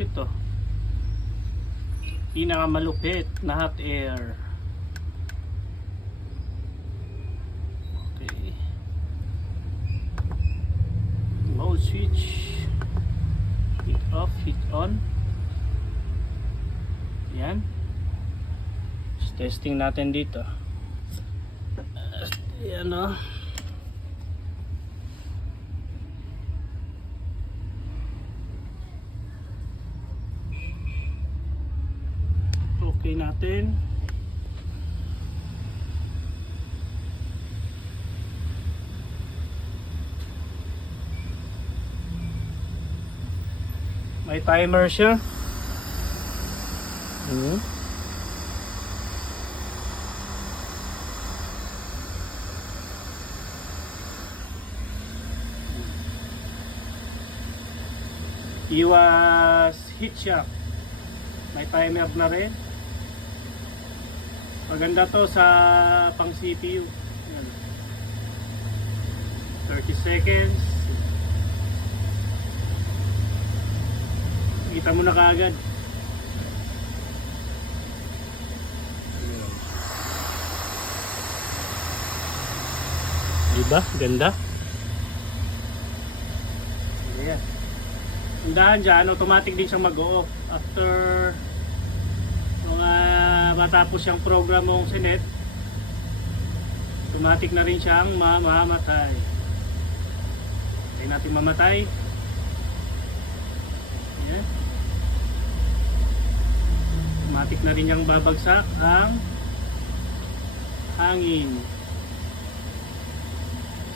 Ito. Pinakamalupit na hot air. Okay. Mode switch. Heat off, heat on. Yan. Testing natin dito. Yan o. Okay natin. May timer siya. Iwas heat shock. May timer na rin. Maganda to sa pang CPU. Yan. 30 seconds. Kita mo na kaagad. Diba? Ganda. Ayan. Tindahan dyan, automatic din siyang mag-off after mga matapos siyang program mong sinet, automatic na rin siyang mamamatay. Kaya natin mamatay. Ayan. Automatic na rin niyang babagsak ang hangin.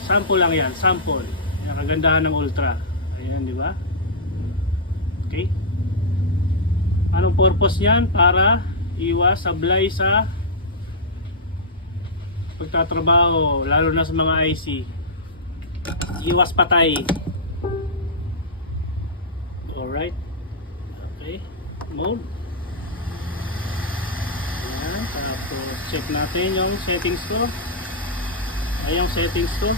Sample lang yan, sample. Ang kagandahan ng Ultra. Ayan, di ba? Okay. Anong purpose niyan? Para iwas sablay sa pagtatrabaho, lalo na sa mga IC. Iwas patay. Alright. Okay. Mode. Ayan. Tapos check natin yung settings ko. Ayan yung settings ko.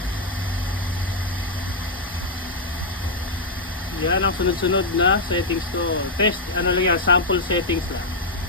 Yan ang sunod-sunod na settings ko. Test, ano lang yan, sample settings lang.